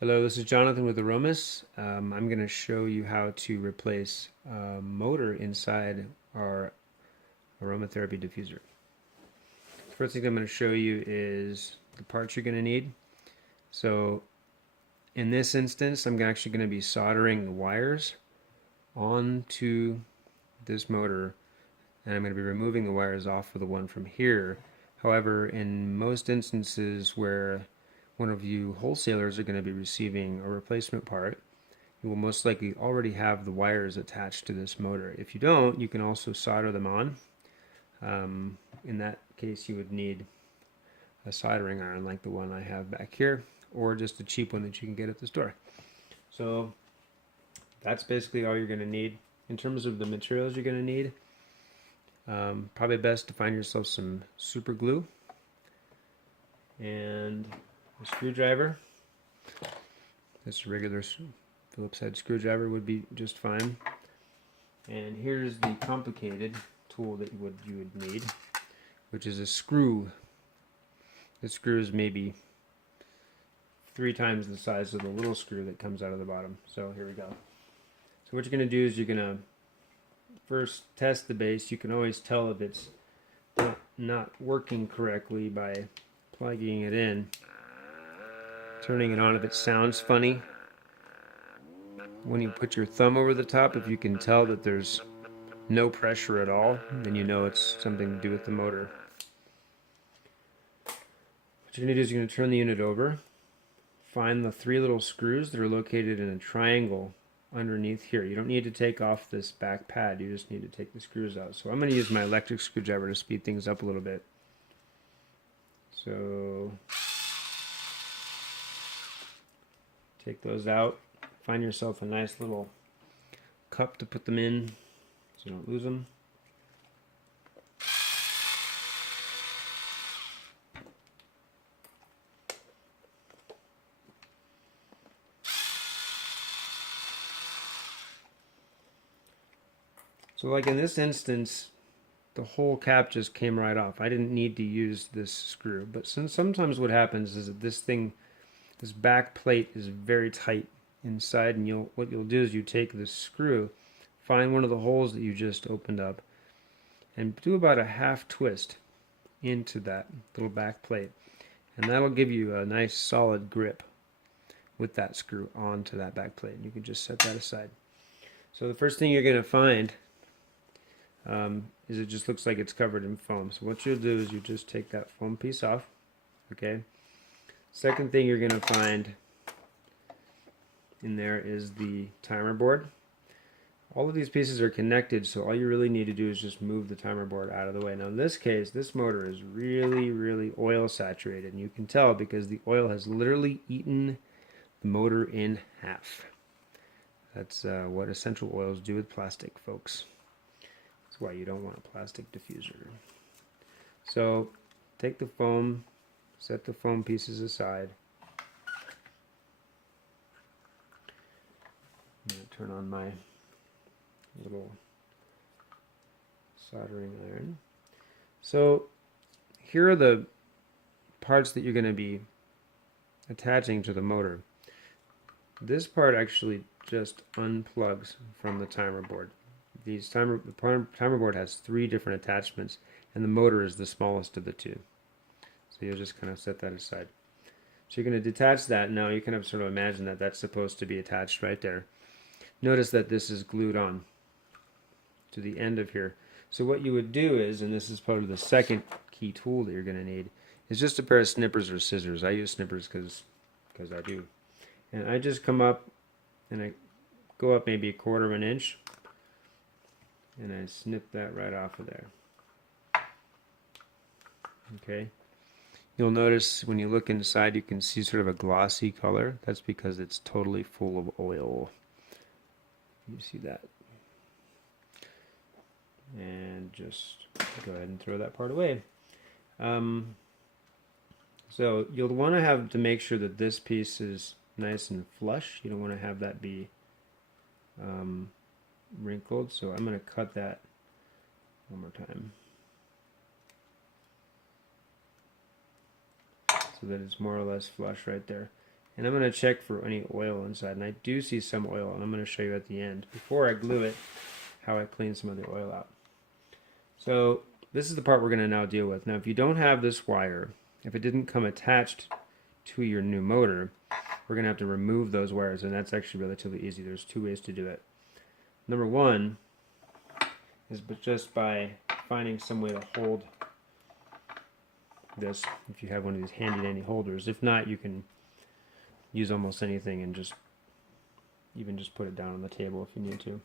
Hello, this is Jonathan with Aromis. I'm going to show you how to replace a motor inside our aromatherapy diffuser. First thing I'm going to show you is the parts you're going to need. So in this instance, I'm actually going to be soldering the wires onto this motor, and I'm going to be removing the wires off of the one from here. However, in most instances where one of you wholesalers are going to be receiving a replacement part, you will most likely already have the wires attached to this motor. If you don't, you can also solder them on. In that case, you would need a soldering iron like the one I have back here, or just a cheap one that you can get at the store. So that's basically all you're going to need. In terms of the materials you're going to need, probably best to find yourself some super glue and a screwdriver. This regular Phillips head screwdriver would be just fine. And here's the complicated tool that you would need, which is a screw. This screw is maybe 3 times the size of the little screw that comes out of the bottom. So here we go. So what you're going to do is you're going to first test the base. You can always tell if it's not working correctly by plugging it in, turning it on if it sounds funny. When you put your thumb over the top, if you can tell that there's no pressure at all, then you know it's something to do with the motor. What you're going to do is you're going to turn the unit over, find the 3 little screws that are located in a triangle underneath here. You don't need to take off this back pad, you just need to take the screws out. So I'm going to use my electric screwdriver to speed things up a little bit. So take those out, find yourself a nice little cup to put them in so you don't lose them. So like in this instance, the whole cap just came right off. I didn't need to use this screw, but sometimes what happens is that this back plate is very tight inside, and what you'll do is you take this screw, find one of the holes that you just opened up, and do about a half twist into that little back plate, and that'll give you a nice solid grip with that screw onto that back plate. You can just set that aside. So the first thing you're going to find is it just looks like it's covered in foam. So what you'll do is you just take that foam piece off. Okay. Second thing you're going to find in there is the timer board. All of these pieces are connected, so all you really need to do is just move the timer board out of the way. Now in this case, this motor is really oil saturated, and you can tell because the oil has literally eaten the motor in half. That's what essential oils do with plastic, folks. That's why you don't want a plastic diffuser. So take the foam, set the foam pieces aside. I'm going to turn on my little soldering iron. So here are the parts that you're going to be attaching to the motor. This part actually just unplugs from the timer board. The timer board has 3 different attachments, and the motor is the smallest of the 2. So you'll just kind of set that aside. So you're going to detach that. Now you kind of sort of imagine that that's supposed to be attached right there. Notice that this is glued on to the end of here. So what you would do is, and this is probably the second key tool that you're going to need, is just a pair of snippers or scissors. I use snippers because I do. And I just come up and I go up maybe 1/4 of an inch, and I snip that right off of there. Okay. You'll notice when you look inside, you can see sort of a glossy color. That's because it's totally full of oil. You see that? And just go ahead and throw that part away. So you'll want to have to make sure that this piece is nice and flush. You don't want to have that be wrinkled. So I'm going to cut that one more time so that it's more or less flush right there. and I'm going to check for any oil inside, and I do see some oil, and I'm going to show you at the end, before I glue it, how I clean some of the oil out. So this is the part we're going to now deal with. Now if you don't have this wire, if it didn't come attached to your new motor, we're going to have to remove those wires, and that's actually relatively easy. There's two ways to do it. Number one is just by finding some way to hold this, if you have one of these handy dandy holders. If not, you can use almost anything and just put it down on the table if you need to.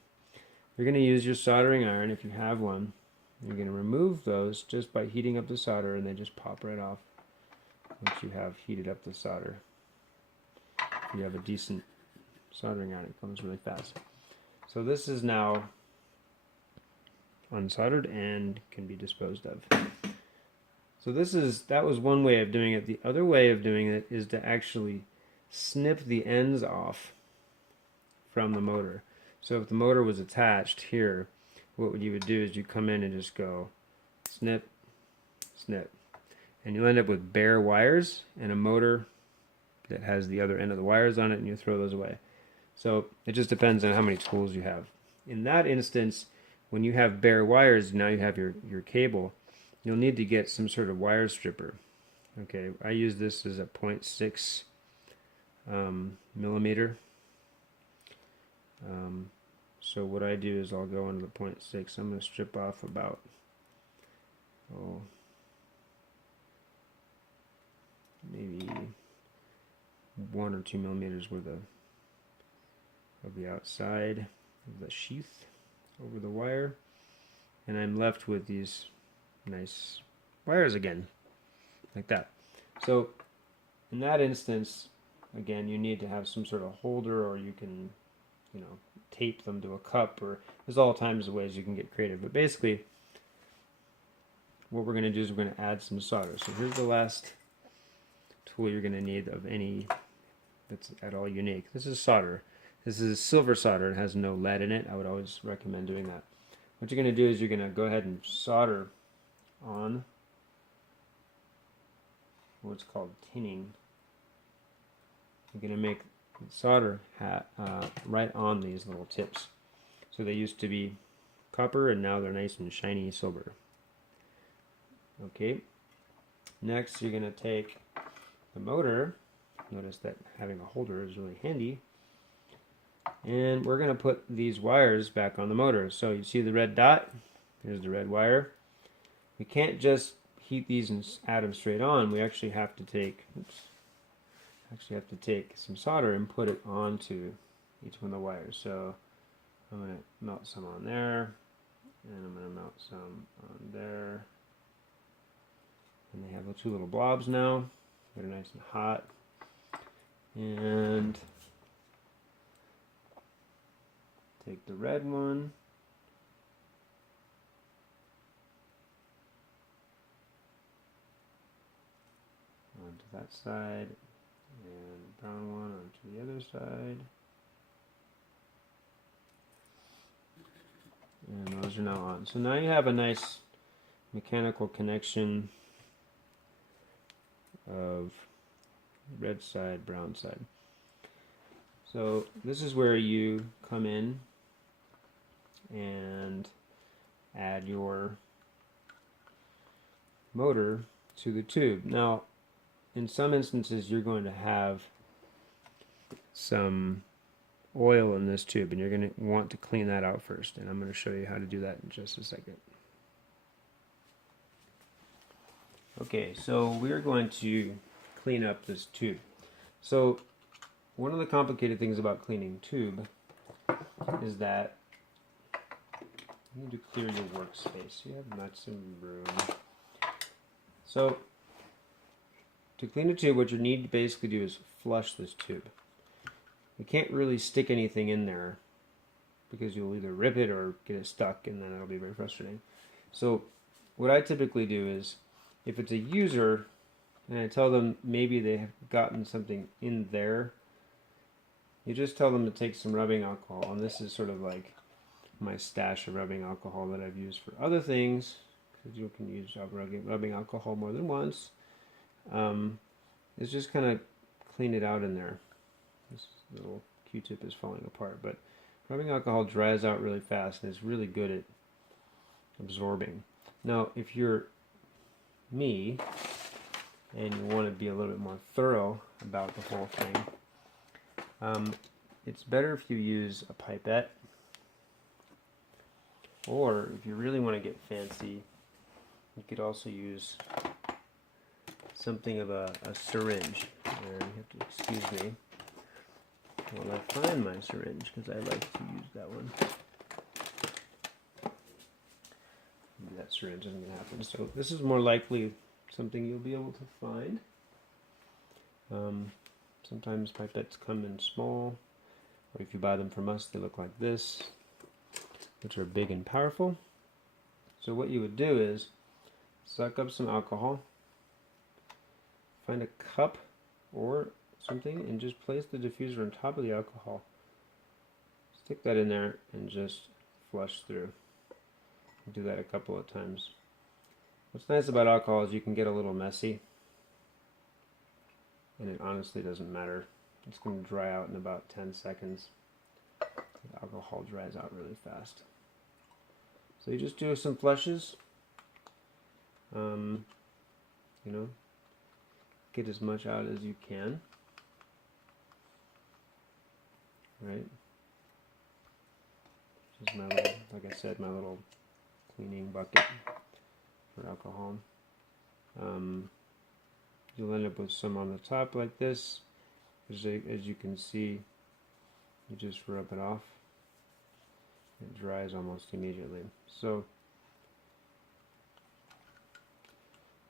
You're going to use your soldering iron if you have one. You're going to remove those just by heating up the solder, and they just pop right off once you have heated up the solder. If you have a decent soldering iron, it comes really fast. So this is now unsoldered and can be disposed of. So that was one way of doing it. The other way of doing it is to actually snip the ends off from the motor. So if the motor was attached here, what you would do is you come in and just go snip, snip. And you'll end up with bare wires and a motor that has the other end of the wires on it, and you throw those away. So it just depends on how many tools you have. In that instance, when you have bare wires, now you have your cable, you'll need to get some sort of wire stripper. Okay, I use this as a 0.6 millimeter. So what I do is I'll go into the 0.6. I'm going to strip off about maybe 1 or 2 millimeters worth of the outside of the sheath over the wire, and I'm left with these nice wires again, like that. So in that instance, again, you need to have some sort of holder, or you can, tape them to a cup, or there's all kinds of ways you can get creative. But basically, what we're going to do is we're going to add some solder. So here's the last tool you're going to need of any that's at all unique. This is solder. This is silver solder. It has no lead in it. I would always recommend doing that. What you're going to do is you're going to go ahead and solder on what's called tinning. You're going to make solder right on these little tips. So they used to be copper, and now they're nice and shiny silver. Okay. Next, you're going to take the motor. Notice that having a holder is really handy. And we're going to put these wires back on the motor. So you see the red dot? Here's the red wire. We can't just heat these and add them straight on. We actually have to take some solder and put it onto each one of the wires. So I'm going to melt some on there, and I'm going to melt some on there. And they have the two little blobs now. They're nice and hot. And take the red one. Onto that side. And brown one onto the other side. And those are now on. So now you have a nice mechanical connection of red side, brown side. So this is where you come in and add your motor to the tube. Now, in some instances, you're going to have some oil in this tube, and you're going to want to clean that out first, and I'm going to show you how to do that in just a second. Okay, so we're going to clean up this tube. So one of the complicated things about cleaning tube is that you need to clear your workspace. You have lots of room. So to clean a tube, what you need to basically do is flush this tube. You can't really stick anything in there because you'll either rip it or get it stuck, and then it'll be very frustrating. So what I typically do is, if it's a user and I tell them maybe they have gotten something in there, you just tell them to take some rubbing alcohol, and this is sort of like my stash of rubbing alcohol that I've used for other things, because you can use rubbing alcohol more than once. It's just kind of clean it out in there. This little Q-tip is falling apart, but rubbing alcohol dries out really fast and is really good at absorbing. Now, if you're me and you want to be a little bit more thorough about the whole thing, it's better if you use a pipette, or if you really want to get fancy, you could also use something of a syringe. And you have to excuse me while I find my syringe, because I like to use that one. That syringe isn't going to happen. So this is more likely something you'll be able to find. Sometimes pipettes come in small, or if you buy them from us, they look like this, which are big and powerful. So what you would do is suck up some alcohol, find a cup or something, and just place the diffuser on top of the alcohol. Stick that in there and just flush through. Do that a couple of times. What's nice about alcohol is you can get a little messy, and it honestly doesn't matter. It's going to dry out in about 10 seconds. The alcohol dries out really fast. So you just do some flushes. You know, get as much out as you can. Right? This is my little, like I said, my little cleaning bucket for alcohol. You'll end up with some on the top like this. As you can see, you just rub it off. It dries almost immediately. So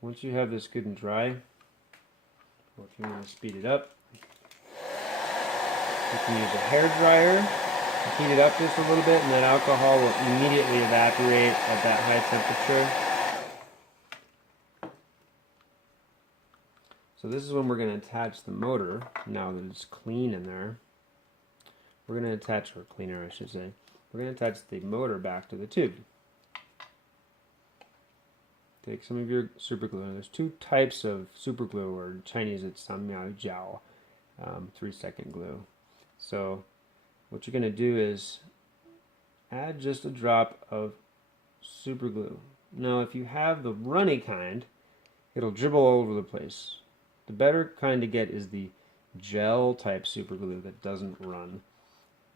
once you have this good and dry, or if you want to speed it up, you can use a hair dryer. Heat it up just a little bit, and that alcohol will immediately evaporate at that high temperature. So this is when we're going to attach the motor, now that it's clean in there. We're going to attach, or cleaner I should say, we're going to attach the motor back to the tube. Take some of your super glue, and there's two types of super glue, or in Chinese it's sammiao, 3-second glue. So what you're going to do is add just a drop of super glue. Now if you have the runny kind, it'll dribble all over the place. The better kind to get is the gel type super glue that doesn't run,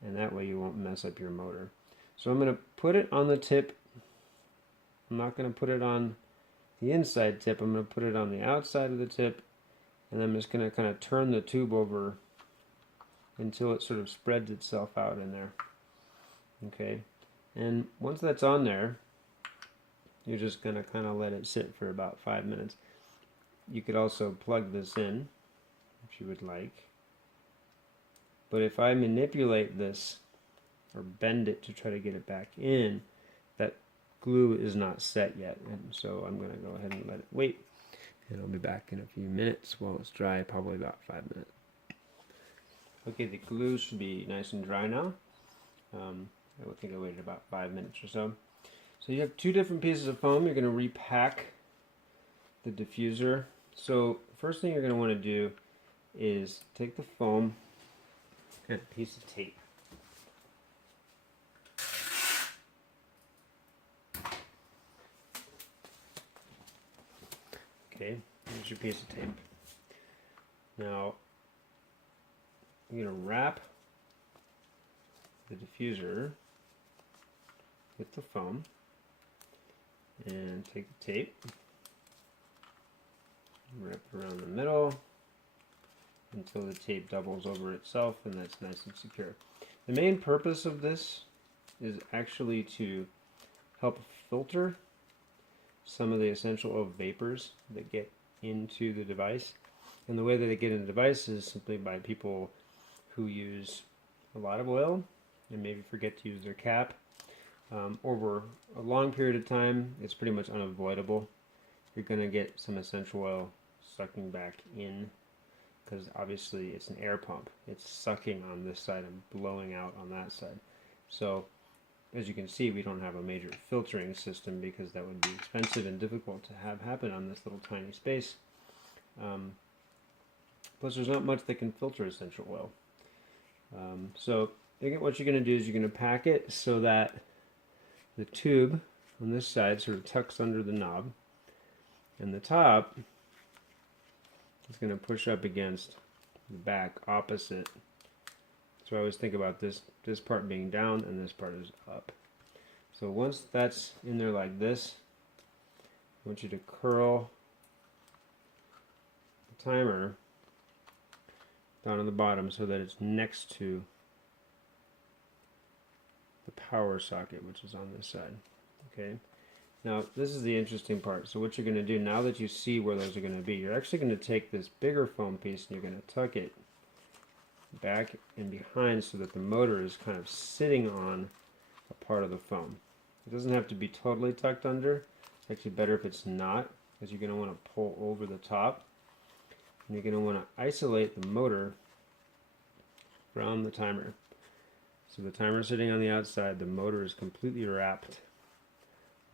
and that way you won't mess up your motor. So I'm going to put it on the tip. I'm not going to put it on the inside tip. I'm going to put it on the outside of the tip, and I'm just going to kind of turn the tube over until it sort of spreads itself out in there. Okay, and once that's on there, you're just going to kind of let it sit for about 5 minutes. You could also plug this in if you would like. But if I manipulate this or bend it to try to get it back in, that glue is not set yet, and so I'm going to go ahead and let it wait, and I'll be back in a few minutes while it's dry, probably about 5 minutes. Okay, the glue should be nice and dry now. I think I waited about 5 minutes or so. So you have two different pieces of foam. You're going to repack the diffuser. So first thing you're going to want to do is take the foam and a piece of tape. Okay, here's your piece of tape. Now you're going to wrap the diffuser with the foam and take the tape, wrap it around the middle until the tape doubles over itself, and that's nice and secure. The main purpose of this is actually to help filter some of the essential oil vapors that get into the device. And the way that they get in the device is simply by people who use a lot of oil and maybe forget to use their cap. Over a long period of time, it's pretty much unavoidable. You're going to get some essential oil sucking back in, because obviously it's an air pump. It's sucking on this side and blowing out on that side. So as you can see, we don't have a major filtering system because that would be expensive and difficult to have happen on this little tiny space. Plus, there's not much that can filter essential oil. So what you're going to do is you're going to pack it so that the tube on this side sort of tucks under the knob, and the top is going to push up against the back opposite. So I always think about this part being down and this part is up. So once that's in there like this, I want you to curl the timer down on the bottom so that it's next to the power socket, which is on this side. Okay. Now this is the interesting part. So what you're going to do now that you see where those are going to be, you're actually going to take this bigger foam piece and you're going to tuck it back and behind so that the motor is kind of sitting on a part of the foam. It doesn't have to be totally tucked under. It's actually better if it's not, because you're going to want to pull over the top. And you're going to want to isolate the motor from the timer. So the timer is sitting on the outside, the motor is completely wrapped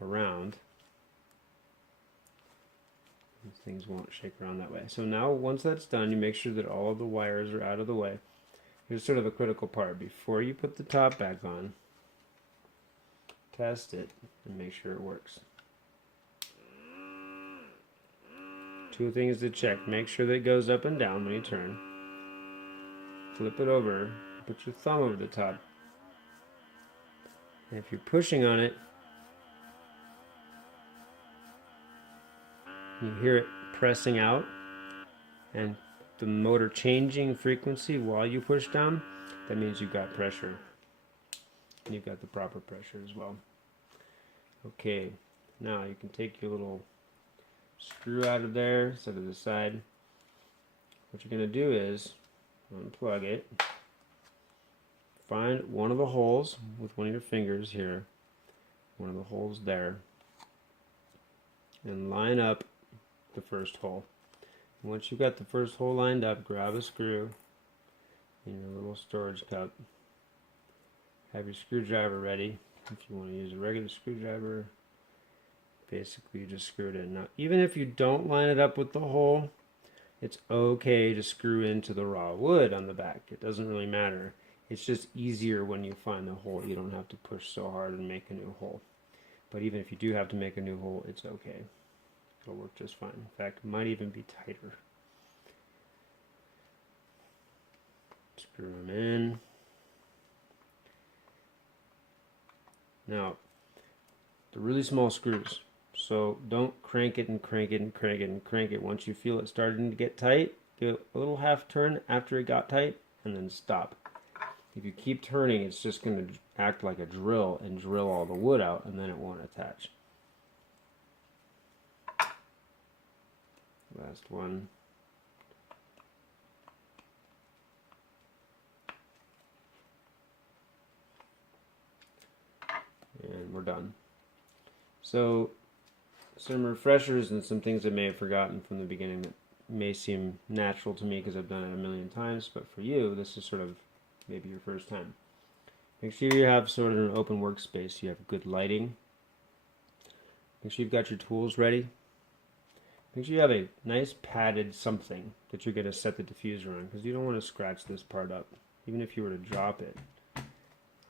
around. These things won't shake around that way. So now once that's done, you make sure that all of the wires are out of the way. Here's sort of a critical part. Before you put the top back on, test it and make sure it works. Two things to check. Make sure that it goes up and down when you turn. Flip it over, put your thumb over the top. And if you're pushing on it, you hear it pressing out and the motor changing frequency while you push down. That means you've got pressure. And you've got the proper pressure as well. Okay, now you can take your little screw out of there, set it to the side. What you're going to do is unplug it. Find one of the holes with one of your fingers here, one of the holes there, and line up the first hole. And once you've got the first hole lined up, grab a screw in your little storage cup. Have your screwdriver ready. If you want to use a regular screwdriver, basically you just screw it in. Now, even if you don't line it up with the hole, it's okay to screw into the raw wood on the back. It doesn't really matter. It's just easier when you find the hole. You don't have to push so hard and make a new hole. But even if you do have to make a new hole, it's okay. It'll work just fine. In fact, it might even be tighter. Screw them in. Now, the really small screws. So don't crank it and crank it and crank it and crank it. Once you feel it starting to get tight, give it a little half turn after it got tight and then stop. If you keep turning, it's just going to act like a drill and drill all the wood out, and then it won't attach. Last one. And we're done. So, some refreshers and some things I may have forgotten from the beginning that may seem natural to me because I've done it a million times, but for you, this is sort of maybe your first time. Make sure you have sort of an open workspace. You have good lighting. Make sure you've got your tools ready. Make sure you have a nice padded something that you're going to set the diffuser on, because you don't want to scratch this part up. Even if you were to drop it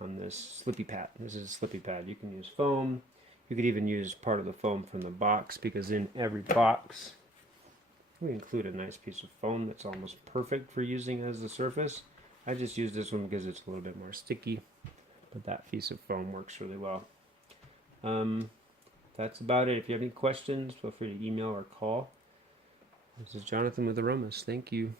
on this slippy pad. This is a slippy pad. You can use foam. You could even use part of the foam from the box, because in every box we include a nice piece of foam that's almost perfect for using as the surface. I just use this one because it's a little bit more sticky, but that piece of foam works really well. That's about it. If you have any questions, feel free to email or call. This is Jonathan with Aromis. Thank you.